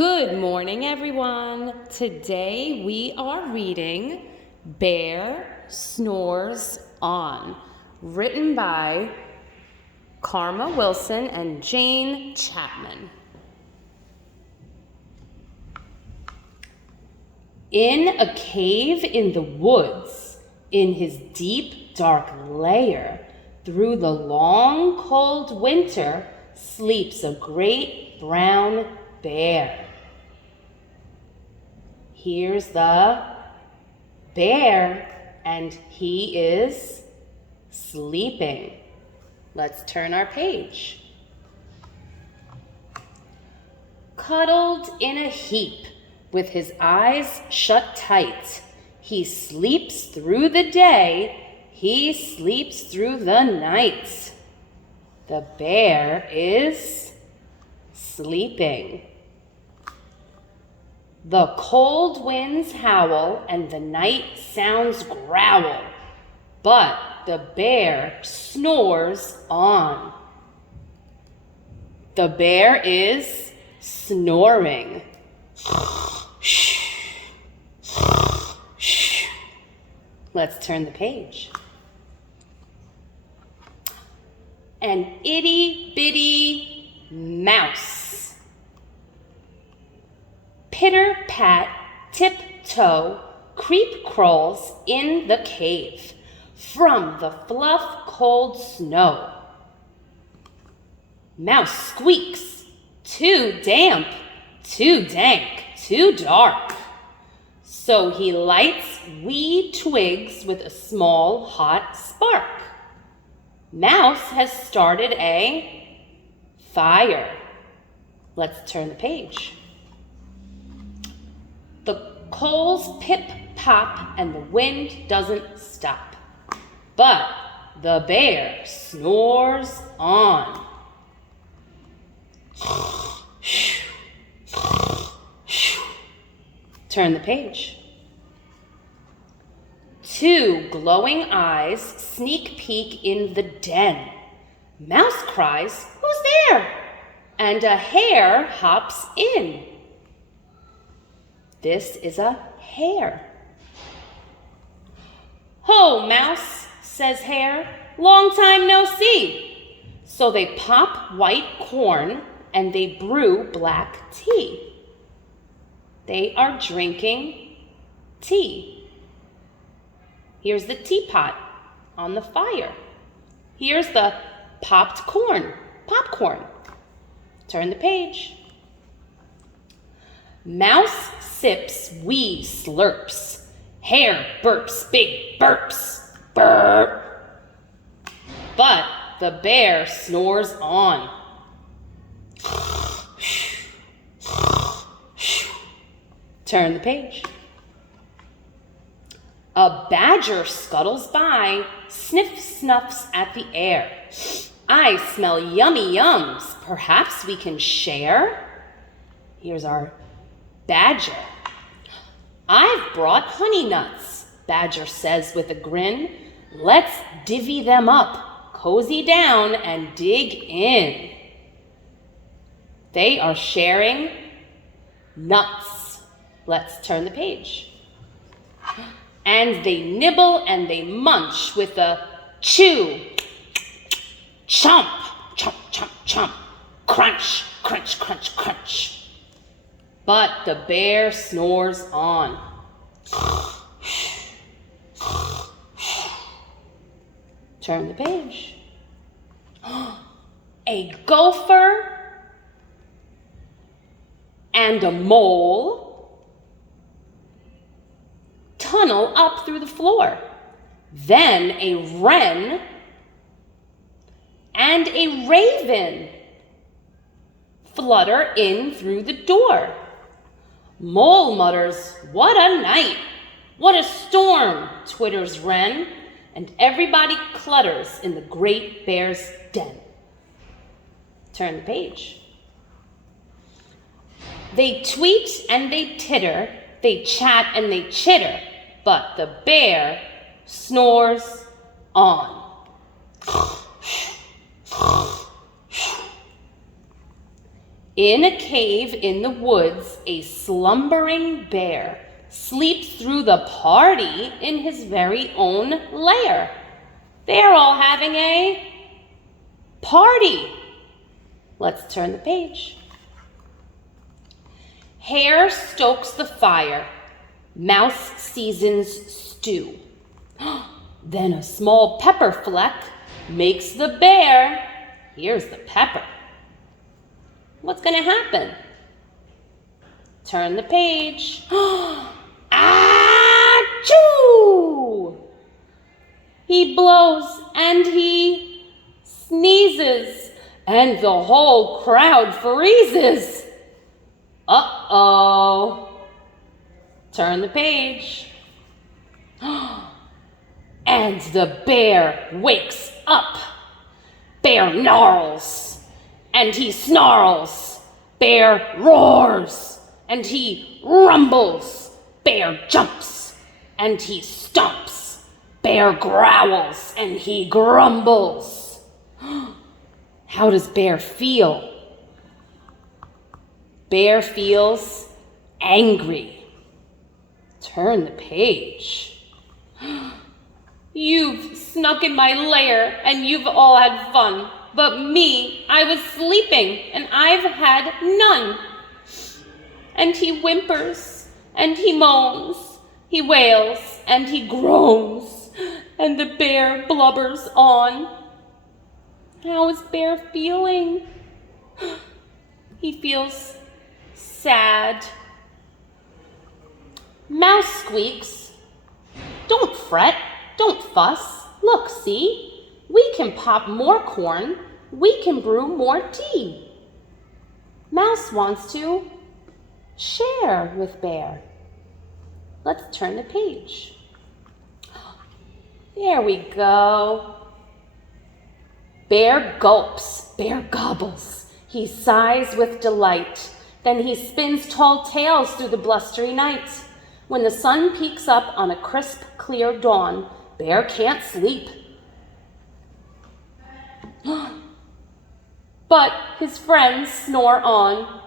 Good morning, everyone. Today we are reading Bear Snores On, written by Karma Wilson and Jane Chapman. In a cave in the woods, in his deep, dark lair, through the long, cold winter, sleeps a great brown bear. Here's the bear, and he is sleeping. Let's turn our page. Cuddled in a heap, with his eyes shut tight, he sleeps through the day, he sleeps through the night. The bear is sleeping. The cold winds howl and the night sounds growl, but the bear snores on. The bear is snoring. Let's turn the page. An itty-bitty mouse. Pitter-pat, tip-toe, creep crawls in the cave from the fluff cold snow. Mouse squeaks, too damp, too dank, too dark. So he lights wee twigs with a small hot spark. Mouse has started a fire. Let's turn the page. The coals pip-pop and the wind doesn't stop. But the bear snores on. Turn the page. Two glowing eyes sneak peek in the den. Mouse cries, "Who's there?" And a hare hops in. This is a hare. "Ho, Mouse," says Hare, "long time no see." So they pop white corn and they brew black tea. They are drinking tea. Here's the teapot on the fire. Here's the popped corn, popcorn. Turn the page. Mouse sips wee slurps. Hare burps big burps. Burp. But the bear snores on. Turn the page. A badger scuttles by, sniffs at the air. "I smell yummy yums. Perhaps we can share?" Here's our badger. "I've brought honey nuts," badger says with a grin. "Let's divvy them up, cozy down, and dig in." They are sharing nuts. Let's turn the page. And they nibble and they munch with a chew, chomp, chomp, chomp, chomp, crunch, crunch, crunch, crunch. But the bear snores on. Turn the page. A gopher and a mole tunnel up through the floor. Then a wren and a raven flutter in through the door. Mole mutters, "What a night! What a storm!" twitters wren, and everybody clutters in the great bear's den. Turn the page. They tweet and they titter, they chat and they chitter, but the bear snores on. In a cave in the woods, a slumbering bear sleeps through the party in his very own lair. They're all having a party. Let's turn the page. Hare stokes the fire. Mouse seasons stew. Then a small pepper fleck makes the bear. Here's the pepper. What's going to happen? Turn the page. Achoo! He blows and he sneezes, and the whole crowd freezes. Uh-oh. Turn the page. And the bear wakes up. Bear gnarls, and he snarls. Bear roars, and he rumbles. Bear jumps, and he stomps. Bear growls, and he grumbles. How does Bear feel? Bear feels angry. Turn the page. You've snuck in my lair and you've all had fun, but me, I was sleeping and I've had none. And he whimpers and he moans, he wails and he groans, and the bear blubbers on. How is Bear feeling? He feels sad. Mouse squeaks, "Don't fret, don't fuss. Look, see, we can pop more corn, we can brew more tea." Mouse wants to share with Bear. Let's turn the page. There we go. Bear gulps, Bear gobbles. He sighs with delight. Then he spins tall tales through the blustery night. When the sun peeks up on a crisp, clear dawn, Bear can't sleep. But his friends snore on.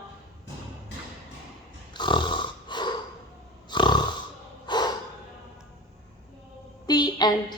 The end.